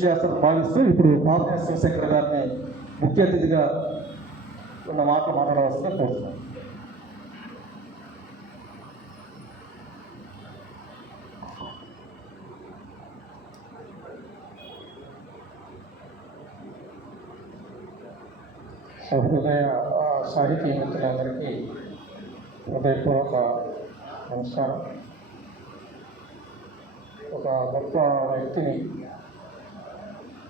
చేస్తారని భావిస్తూ ఇప్పుడు పాపయ్య శివశంకర్ గారిని ముఖ్య అతిథిగా ఉన్న మాటలు మాట్లాడవలసిందిగా కోరుతున్నాను. సహృదయ సాహితీ మిత్రులందరికీ హృదయపూర్వక నమస్కారం. ఒక గొప్ప వ్యక్తిని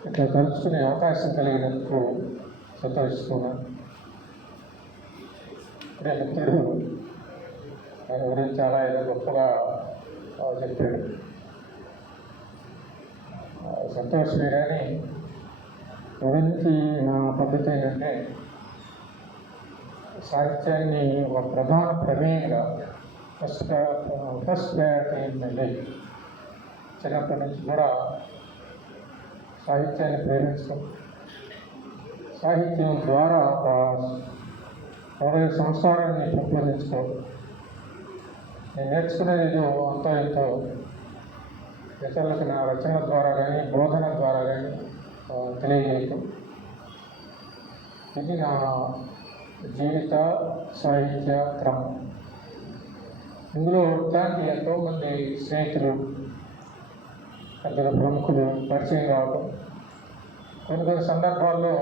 ఇట్లా కలుసుకునే అవకాశం కలిగినందుకు సంతోషిస్తున్నాను. ఇప్పుడే మిత్రుడు ఆయన గురించి చాలా ఏదో గొప్పగా చెప్పాడు. సంతోషమే కానీ గురించి నా పద్ధతి ఏంటంటే సాహిత్యాన్ని ఒక ప్రధాన ప్రమేయంగా ఫస్ట్ ప్రయారిటీ ఏంటంటే చిన్నప్పటి నుంచి కూడా సాహిత్యాన్ని ప్రేమించడం, సాహిత్యం ద్వారా ఒక హృదయ సంస్కారాన్ని పెంపొందించుకోవడం. నేను నేర్చుకునేది ఏదో అంతో ఎంతో ఇతరులకు నా రచన ద్వారా కానీ బోధన ద్వారా కానీ తెలియజేయటం. ఇది నా జీవిత సాహిత్య క్రమం. ఇందులో ఇట్లాంటి ఎంతోమంది స్నేహితులు, పెద్దల ప్రముఖులు పరిచయం కావడం, కొన్ని సందర్భాల్లో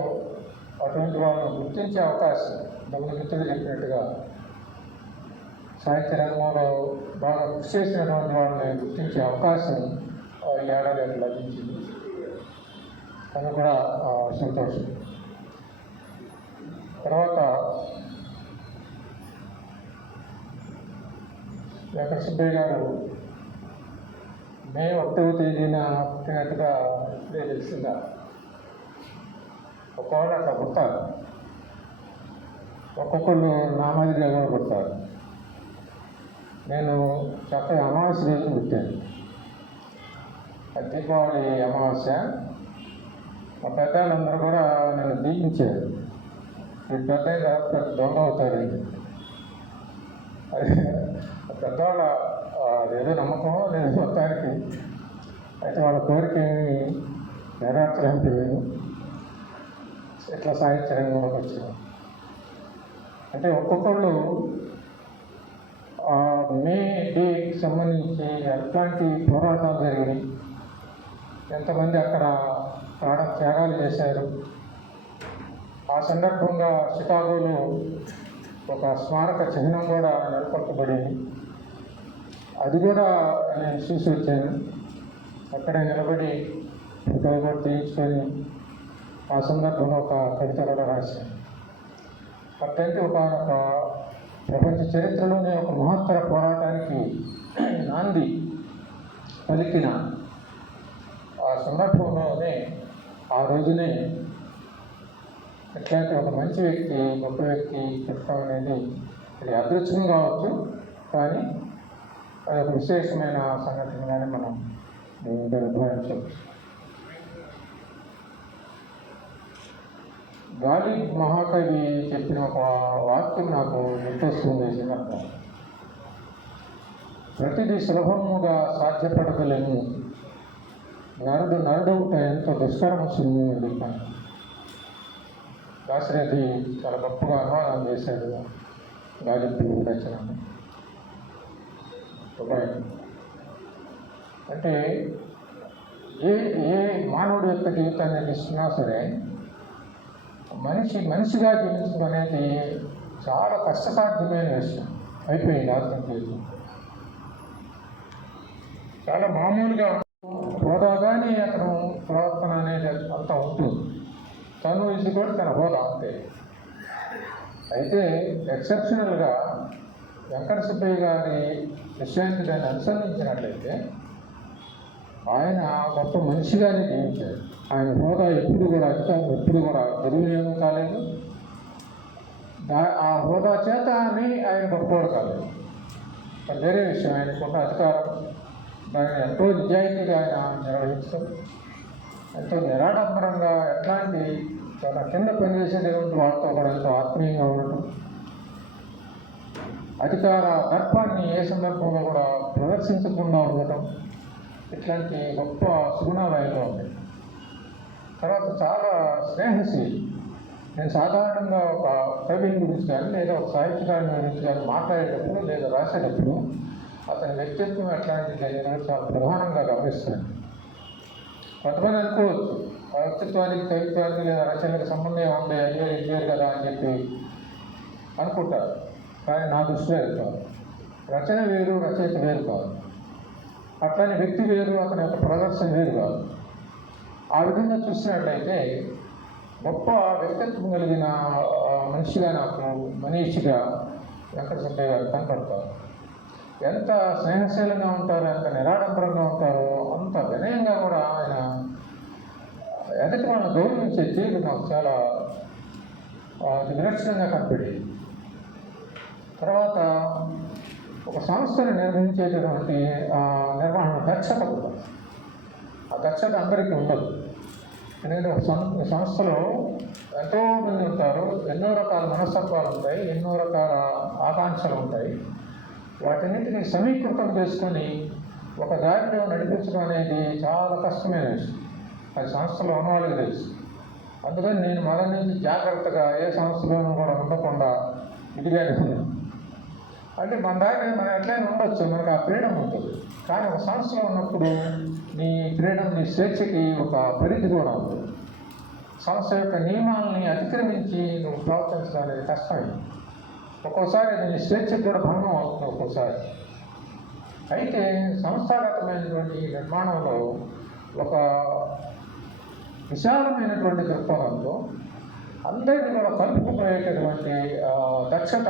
అటువంటి వాళ్ళను గుర్తించే అవకాశం, ఇంతకుముందు మిత్రులు చెప్పినట్టుగా సాహిత్య రంగంలో బాగా కృషి చేసినటువంటి వాళ్ళని గుర్తించే అవకాశం ఈ ఏడాది లభించింది. అది కూడా సంతోషం. తర్వాత వెంకట సుబ్బయ్య గారు మే 1వ తేదీన పుట్టినట్టుగా ఇప్పుడే తెలిసిందా? ఒక్కొక్కళ్ళు అట్లా పుడతారు, ఒక్కొక్కళ్ళు నా మాదిరిగా కూడా పుడతారు. నేను చక్కగా అమావాస్య రోజు పుట్టాను. దీపావళి అమావాస్య. మా పెద్దవాళ్ళందరూ కూడా నన్ను దీవించారు. వీడు పెద్ద పెద్ద దొంగ అవుతాడండి. పెద్దవాళ్ళ అదేదో నమ్మకం లేదు మొత్తానికి. అయితే వాళ్ళ కోరిక ఏమి నెరవేర్చడం తెలియదు. ఇట్లా సాహిత్య రంగంలోకి వచ్చాను. అంటే ఒక్కొక్కళ్ళు మే డేకి సంబంధించి ఎట్లాంటి పోరాటాలు జరిగినాయి, ఎంతమంది అక్కడ ప్రాణ త్యాగాలు చేశారు. ఆ సందర్భంగా చికాగోలో ఒక స్మారక చిహ్నం కూడా నెలకొల్పబడింది. అది కూడా నేను చూసి వచ్చాను. అక్కడే నిలబడి ఫోటో కూడా తీయించుకొని ఆ సందర్భంలో ఒక కవిత కూడా రాశాను. అట్లాంటి ఒక ప్రపంచ చరిత్రలోనే ఒక మహత్తర పోరాటానికి నాంది పలికిన ఆ సందర్భంలోనే ఆ రోజునే ఎట్లాంటి ఒక మంచి వ్యక్తి, గొప్ప వ్యక్తి చెప్పడం అనేది ఇది అదృష్టం కావచ్చు, కానీ అది ఒక విశేషమైన సంఘటనగానే మనం భావించవచ్చు. గాలి మహాకవి చెప్పిన ఒక వాక్యం నాకు గుర్తొస్తుంది. సందర్భం, ప్రతిదీ సులభముగా సాధ్యపడగలను, నరుడవుట ఎంత దుష్కరం వస్తుంది అని చెప్పాను. దాశరథి చాలా గొప్పగా అనువాదం చేశాడు గాలిపి రచన. అంటే ఏ మానవుడి యొక్క జీవితాన్ని తీసుకున్నా సరే మనిషిగా జీవించడం అనేది చాలా కష్టసాధ్యమైన విషయం అయిపోయింది. ఆత్మ జీవితం చాలా మామూలుగా హోదాగానే అతను ప్రవర్తన అనేది అంతా ఉంటుంది. తను ఇది కూడా తన హోదా అంతే. అయితే ఎక్సెప్షనల్గా వెంకట సుబ్బయ్య గారి విషయాన్ని దాన్ని అనుసరించినట్లయితే ఆయన గొప్ప మనిషిగానే జీవించారు. ఆయన హోదా ఎప్పుడు కూడా దుర్వినియోగం కాలేదు. ఆ హోదా చేత అని ఆయన గొప్పవాడు కాలేదు. వేరే విషయం, ఆయనకున్న అధికారం దాన్ని ఎంతో నిజాయితీగా ఆయన నిర్వహించడం, ఎంతో నిరాడంబరంగా ఎట్లాంటి తన కింద పనిచేసేటువంటి వాళ్ళతో కూడా ఎంతో ఆత్మీయంగా ఉండటం, అధికార దర్పాన్ని ఏ సందర్భంలో కూడా ప్రదర్శించకుండా ఉండటం, ఇట్లాంటి గొప్ప సుగుణాలు ఆయనలో ఉన్నాయి. చాలా స్నేహశీలి. నేను సాధారణంగా ఒక కవిని గురించి కానీ లేదా ఒక సాహిత్యకారుని గురించి కానీ మాట్లాడేటప్పుడు లేదా రాసేటప్పుడు అతని వ్యక్తిత్వం ఎట్లాంటిది అనేది చాలా ప్రధానంగా గమనిస్తాను. కొంతమంది అనుకోవచ్చు ఆ వ్యక్తిత్వానికి కవిత్వానికి లేదా రచనలకు సంబంధం ఉంది, అయ్యో ఇయ్యారు కదా అని చెప్పి అనుకుంటారు. కానీ నా దృష్టిలో కాదు. రచన వేరు, రచయిత వేరు కాదు. అట్లనే వ్యక్తి వేరు, అతని యొక్క ప్రదర్శన వేరు కాదు. ఆ విధంగా చూసినట్లయితే గొప్ప వ్యక్తిత్వం కలిగిన మనిషిగా నాకు మనీషిగా వెంకట సుబ్బయ్య గారు కనపడతారు. ఎంత స్నేహశీలంగా ఉంటారో, ఎంత నిరాడంబరంగా ఉంటారో, అంత వినయంగా కూడా ఆయన ఎదుటి వాళ్ళని గౌరవించే తీరు నాకు చాలా విలక్షణంగా కనపడేది. తర్వాత ఒక సంస్థను నిర్వహించేటటువంటి నిర్వహణ దక్షత కూడా, ఆ దక్షత అందరికీ ఉండదు. ఎందుకంటే ఒక సంస్థలో ఎంతోమంది ఉంటారు, ఎన్నో రకాల మనస్తత్వాలు ఉంటాయి, ఎన్నో రకాల ఆకాంక్షలు ఉంటాయి. వాటన్నింటినీ సమీకృతం చేసుకొని ఒక దారిలో నడిపించడం అనేది చాలా కష్టమైన విషయం. అది సంస్థలో ఉన్న వాళ్ళకి తెలుసు. అందుకని నేను మొదటి నుంచి జాగ్రత్తగా ఏ సంస్థలోనూ కూడా ఉండకుండా ఇదిగానే ఉన్నాను. అంటే మన దాకా మనం ఎట్లయినా ఉండొచ్చు, మనకు ఆ ఫ్రీడమ్ ఉంటుంది. కానీ ఒక సంస్థలో ఉన్నప్పుడు నీ ఫ్రీడమ్, నీ స్వేచ్ఛకి ఒక పరిధి కూడా ఉంటుంది. సంస్థ యొక్క నియమాలని అతిక్రమించి నువ్వు ప్రవర్తించడం అనేది కష్టమైంది. ఒక్కోసారి నీ స్వేచ్ఛకు కూడా భంగం అవుతుంది ఒక్కోసారి. అయితే సంస్థాగతమైనటువంటి నిర్మాణంలో ఒక విశాలమైనటువంటి దృక్పథంలో అందరినీ కూడా కలుపుకుపోయేటటువంటి దక్షత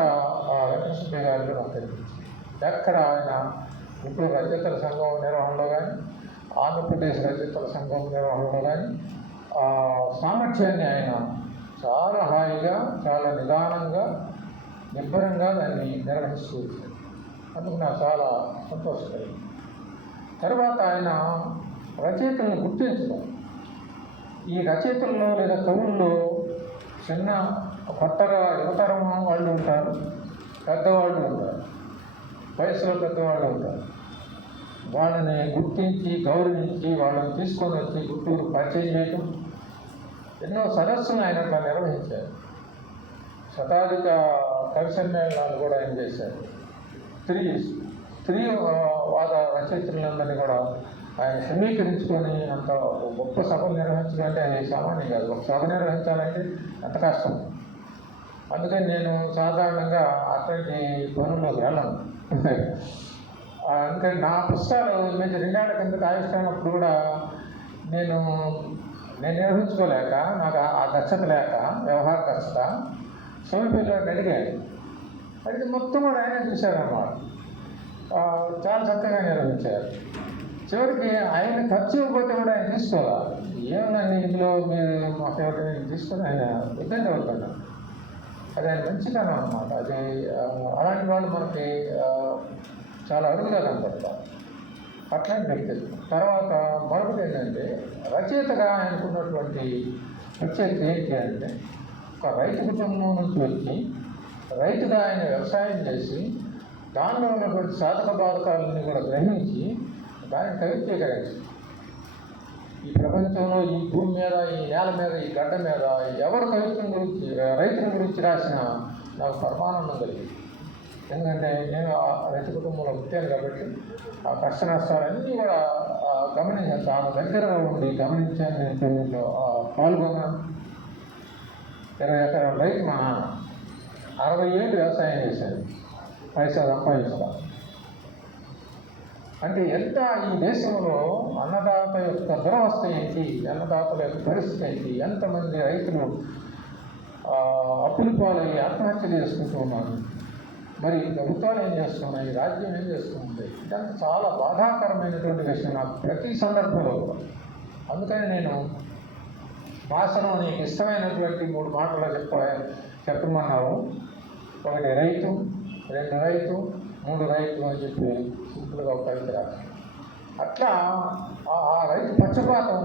వెంకట సుబ్బయ్య గారిలో నాకు కనిపించింది. ఎక్కడ ఆయన ఇప్పుడు రచయితల సంఘం నిర్వహణలో కానీ, ఆంధ్రప్రదేశ్ రచయితల సంఘం నిర్వహణలో కానీ సామర్థ్యాన్ని ఆయన చాలా హాయిగా, చాలా నిదానంగా, నిబ్బరంగా దాన్ని నిర్వహిస్తూ వచ్చారు. అందుకు నాకు చాలా సంతోషకరం. తర్వాత ఆయన రచయితలను గుర్తించడం. ఈ రచయితల్లో లేదా కవుల్లో చిన్న కొత్తగా యువతరం వాళ్ళు ఉంటారు, పెద్దవాళ్ళు ఉంటారు, వయసులో పెద్దవాళ్ళు ఉంటారు. వాళ్ళని గుర్తించి గౌరవించి వాళ్ళని తీసుకొని వచ్చి గుంటూరు పరిచయం చేయటం. ఎన్నో సదస్సులు ఆయన అట్లా నిర్వహించారు. శతాధిక కవి సమ్మేళనాలు కూడా ఆయన చేశారు. స్త్రీ వాద రచయిత్రులందరినీ కూడా ఆయన సమీకరించుకొని అంత గొప్ప సభలు నిర్వహించడం అంటే అది సామాన్యం కాదు. ఒక సభ నిర్వహించాలంటే ఎంత కష్టం. అందుకని నేను సాధారణంగా అట్లాంటి పనుల్లోకి వెళ్ళను. అందుకని నా పుస్తకాలు మంచి 2 ఏళ్ల కిందట ఆవిష్కరణప్పుడు కూడా నేను నిర్వహించుకోలేక, నాకు ఆ దక్షత లేక, వ్యవహార దక్షత, సోమిపిల్లవాడిని అడిగాను. అడిగితే మొత్తం కూడా ఆయన చూశారన్నమాట. చాలా చక్కగా నిర్వహించారు. చివరికి ఆయన ఖర్చు ఇవ్వకపోతే కూడా ఆయన తీసుకోవాలి. ఏమన్నా ఇందులో మీరు మా ఫేవరెట్ తీసుకొని ఆయన ఇబ్బంది అవుతున్నారు. అది ఆయన మంచితనం అన్నమాట. అది అలాంటి వాళ్ళు మనకి చాలా అరుదుగా కనపడతారు. అట్లాంటి వ్యక్తిత్వం. తర్వాత మరొకటి ఏంటంటే, రచయితగా ఆయనకున్నటువంటి ప్రత్యేకత ఏంటి అంటే, ఒక రైతు కుటుంబం నుంచి వచ్చి రైతుగా ఆయన వ్యవసాయం చేసి దానిలో ఉన్నటువంటి సాధక బాధకాలని కూడా గ్రహించి దాన్ని కవిత్వీకరించి ఈ ప్రపంచంలో, ఈ భూమి మీద, ఈ నేల మీద, ఈ గడ్డ మీద ఎవరు కవిత్వం గురించి, రైతుల గురించి రాసినా నాకు పరమానందం కలిగింది. ఎందుకంటే నేను ఆ రైతు కుటుంబంలో పుట్టాను కాబట్టి ఆ కష్ట నష్టాలన్నీ కూడా గమనించాను. చాలా దగ్గరగా ఉండి గమనించాను. నేను దీంట్లో పాల్గొన్నాను. 20 ఎకరాల రైతు మా నాన్న 60 ఏళ్ళు వ్యవసాయం చేశాను, పైసా సంపాదించడం. అంటే ఎంత ఈ దేశంలో అన్నదాత యొక్క దురవస్థ ఏంటి, అన్నదాతల యొక్క పరిస్థితి ఏంటి, ఎంతమంది రైతులు అప్పులు పాలయ్యి ఆత్మహత్యలు చేసుకుంటూ ఉన్నారు, మరి ప్రభుత్వాలు ఏం చేస్తున్నాయి, రాజ్యం ఏం చేస్తుంది, ఇదంతా చాలా బాధాకరమైనటువంటి విషయం నాకు ప్రతి సందర్భంలో. అందుకని నేను భాషను నీకు ఇష్టమైనటువంటి 3 మాటలు చెప్పమన్నావు. 1 రైతు, 2 రైతు, 3 రైతు అని చెప్పి సింపుల్గా ఒక కవిత రాశాను. అట్లా ఆ రైతు పక్షపాతం,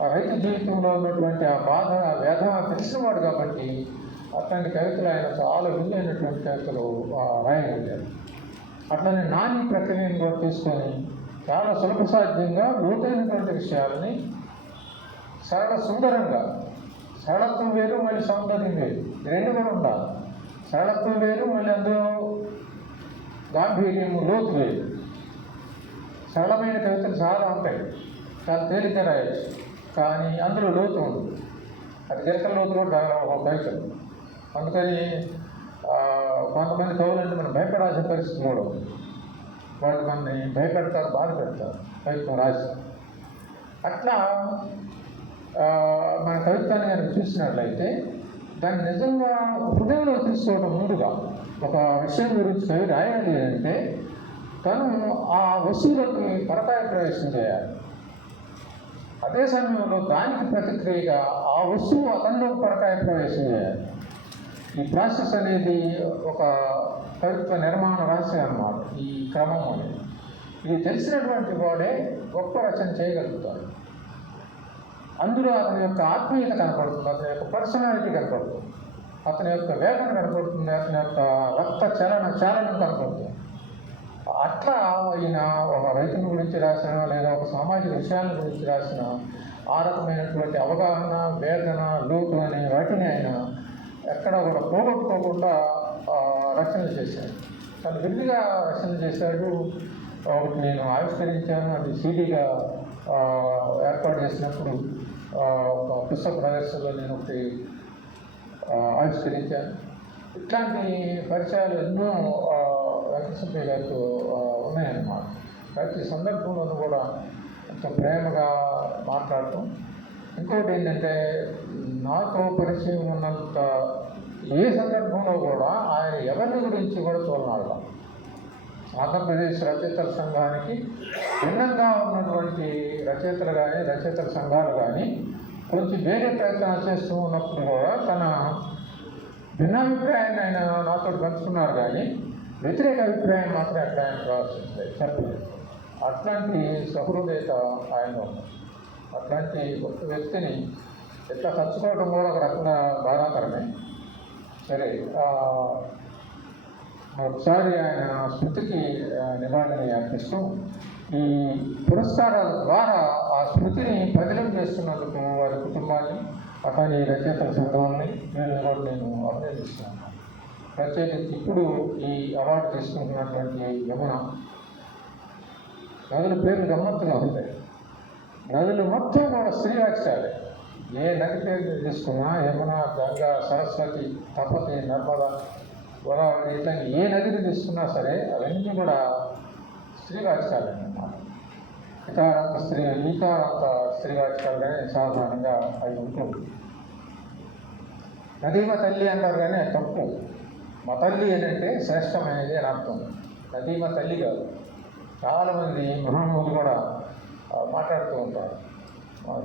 ఆ రైతు జీవితంలో ఉన్నటువంటి ఆ బాధ, వ్యధ తెలిసినవాడు కాబట్టి అట్లాంటి కవితలు ఆయన చాలా విలువైనటువంటి కవితలు రాయగలిగారు. అట్లనే నాని ప్రక్రియను కూడా తీసుకొని చాలా సులభ సాధ్యంగా లోతైనటువంటి విషయాలని సరళ సుందరంగా, సరళత్వం వేరు మళ్ళీ సౌందర్యం వేరు, రెండు కూడా ఉండాలి. సరళత్వం వేరు మళ్ళీ అందులో గాంభీర్యము లోతు వేరు. సరళమైన కవితలు చాలా ఉంటాయి, చాలా తేలిక రాయొచ్చు, కానీ అందులో లోతు ఉండదు. అది గిరకల లోతు కూడా ఒక కవితలు. అందుకని కొంతమంది కవులంటే మనం భయపడాల్సిన పరిస్థితి కూడా ఉంది. వాళ్ళు మనని భయపెడతారు, బాధ పెడతారు కవిత్వం రాసి. అట్లా మన కవిత్వాన్ని కనుక చూసినట్లయితే దాన్ని నిజంగా హృదయంలో తీసుకోవడం ముందుగా ఒక విషయం గురించి కవి రాయాలి అంటే తను ఆ వస్తువులకి పరకాయ ప్రవేశం చేయాలి. అదే సమయంలో దానికి ప్రతిక్రియగా ఆ వస్తువు అతనిలో పరకాయ ప్రవేశం చేయాలి. ఈ ప్రాసెస్ అనేది ఒక కవిత్వ నిర్మాణ రహస్యం అన్నమాట. ఈ క్రమం అనేది ఇది తెలిసినటువంటి వాడే గొప్ప రచన చేయగలుగుతాడు. అందులో అతని యొక్క ఆత్మీయత కనపడుతుంది, అతని యొక్క పర్సనాలిటీ కనపడుతుంది, అతని యొక్క వేదన కనపడుతుంది, అతని యొక్క రక్త చాలనం కనపడుతుంది. అట్లా ఈయన ఒక రైతుల గురించి రాసిన లేదా ఒక సామాజిక విషయాల గురించి రాసిన ఆ రకమైనటువంటి అవగాహన, వేదన, లోటు అనే వాటిని ఆయన ఎక్కడా కూడా పోగొట్టుకోకుండా రచన చేశాడు. తను విడిగా రచన చేశాడు. ఒకటి నేను ఆవిష్కరించాను, అది సీడీగా ఏర్పాటు చేసినప్పుడు ఒక పుస్తక ప్రదర్శనలో నేను ఒకటి ఆవిష్కరించాను. ఇట్లాంటి పరిచయాలు ఎన్నో వెంకటసుబ్బయ్య గారితో ఉన్నాయన్నమాట. ప్రతి సందర్భంలోనూ కూడా ఎంతో ప్రేమగా మాట్లాడటం. ఇంకోటి ఏంటంటే నాతో పరిచయం ఉన్నంత ఏ సందర్భంలో కూడా ఆయన ఎవరి గురించి కూడా చూడనాడు. ఆంధ్రప్రదేశ్ రచయితల సంఘానికి భిన్నంగా ఉన్నటువంటి రచయితలు కానీ రచయితల సంఘాలు కానీ కొంచెం వేరే ప్రయత్నాలు చేస్తూ ఉన్నప్పుడు కూడా తన భిన్నాభిప్రాయాన్ని ఆయన నాతో పంచుకున్నారు, కానీ వ్యతిరేక అభిప్రాయం మాత్రం ఎక్కడ ఆయన ప్రవర్తించలేదు, చెప్పలేదు. అట్లాంటి సహృదయత ఆయన ఉంది. అట్లాంటి గొప్ప వ్యక్తిని ఎట్లా తలుచుకోవడం కూడా ఒక రకంగా బాధాకరమే. సరే, ఒకసారి ఆయన స్మృతికి నివాళిని అర్పిస్తూ ఈ పురస్కారాల ద్వారా ఆ స్మృతిని పదిలం చేస్తున్నందుకు వారి కుటుంబాన్ని, అతని రచయితల సంఘాలని వీళ్ళని కూడా నేను అభినందిస్తున్నాను. ప్రత్యేకించి ఇప్పుడు ఈ అవార్డు తీసుకుంటున్నటువంటి యమున. నదుల పేర్లు గమ్మత్తుగా ఉంటాయి. నదులు మొత్తం కూడా స్త్రీవాచకాలే. ఏ నది పేరు తీసుకున్నా యమున, గంగా, సరస్వతి, తపతి, నర్మదా, గోదావరి, ఇట్లా ఏ నదిని తీసుకున్నా సరే అవన్నీ కూడా స్త్రీవాచకాలే అన్నమాట. ఇతరంత స్త్రీవాచకాలుగానే సాధారణంగా అవి ఉంటుంది. నదీమ తల్లి అంటారు, కానీ అది తప్పు. మా తల్లి ఏంటంటే శ్రేష్టమైనది అని అర్థం. నదీమ తల్లి కాదు. చాలామంది మహానుభులు కూడా మాట్లాడుతూ ఉంటారు,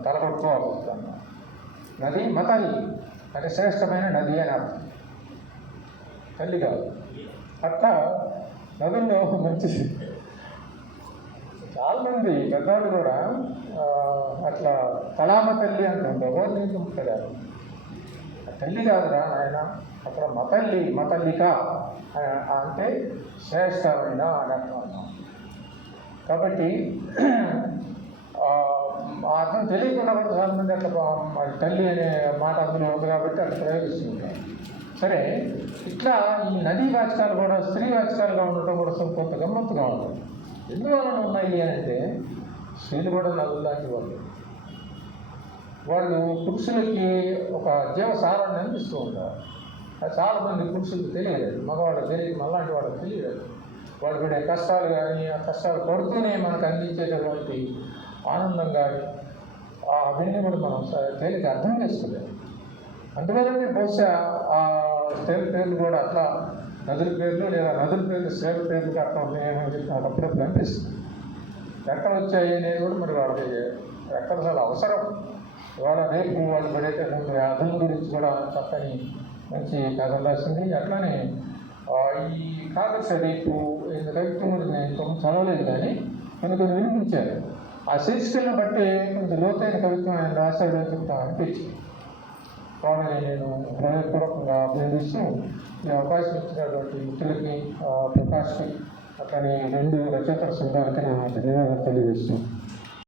తలకొట్టుకోవాలి. నది మతల్లి అంటే శ్రేష్టమైన నది అని అర్థం, తల్లి కాదు. అట్లా నదుల్లో మంచి చాలామంది పెద్దవాళ్ళు కూడా అట్లా కళామ తల్లి అంటుంటారు. ఎవరు నింపుతారు? తల్లి కాదురా ఆయన, అక్కడ మతల్లిక అంటే శ్రేష్టమైన అని అర్థం. కాబట్టి ఆ అర్థం తెలియకుండా కూడా చాలామంది అట్లా తల్లి అనే మాట అందులో ఉంది కాబట్టి అట్లా ప్రయోగిస్తుంటారు. సరే, ఇట్లా ఈ నదీ వాచకాలు కూడా స్త్రీ వాచకాలుగా ఉండటం కూడా కొంత గమ్మత్తుగా ఉంటుంది. ఎందువలన ఉన్నాయి అని అంటే స్త్రీలు కూడా నదులు లాంటి వాళ్ళు పురుషులకి ఒక జీవసారాన్ని అందిస్తూ ఉంటారు. అది చాలామంది పురుషులకు తెలియలేదు, మగవాళ్ళకి తెలియదు, మళ్ళాంటి వాళ్ళకి తెలియదు. వాళ్ళు పడే కష్టాలు కానీ ఆ కష్టాలు పడుతూనే మనకు అందించేటటువంటి ఆనందం కానీ అవన్నీ కూడా మనం తేలిక అర్థం చేసుకోలేదు. అందువల్లనే బహుశా ఆ స్త్రీల పేర్లు కూడా అట్లా నదుల పేర్లు లేదా నదుల పేర్లు స్త్రీల పేర్లు అట్లా ఉన్నాయేమని చెప్పి నాకు అప్పుడప్పుడు అనిపిస్తుంది. ఎక్కడ వచ్చాయి అనేది కూడా మరి వాళ్ళకి ఎక్కడ చాలా అవసరం. ఇవాళ రేపు వాళ్ళు పడేటటువంటి అర్థం గురించి కూడా చక్కని మంచి కథలు రాసింది. అట్లానే ఈ కాకర్స్ రేపు కవిత్వం గురించి నేను కొంచెం చదవలేదు, కానీ కొన్ని వినిపించారు. ఆ శీర్షికలను బట్టి కొంచెం లోతైన కవిత్వం ఆయన రాశాడని చెప్తా అనిపించింది. వాళ్ళని నేను హృదయపూర్వకంగా అభినందిస్తూ ఈ అవకాశం ఇచ్చినటువంటి మిత్రులకి, ప్రకాష్కి, అట్లని 2 రచయితల సంఘాలకి నేను ధన్యవాదాలు తెలియజేస్తున్నాను.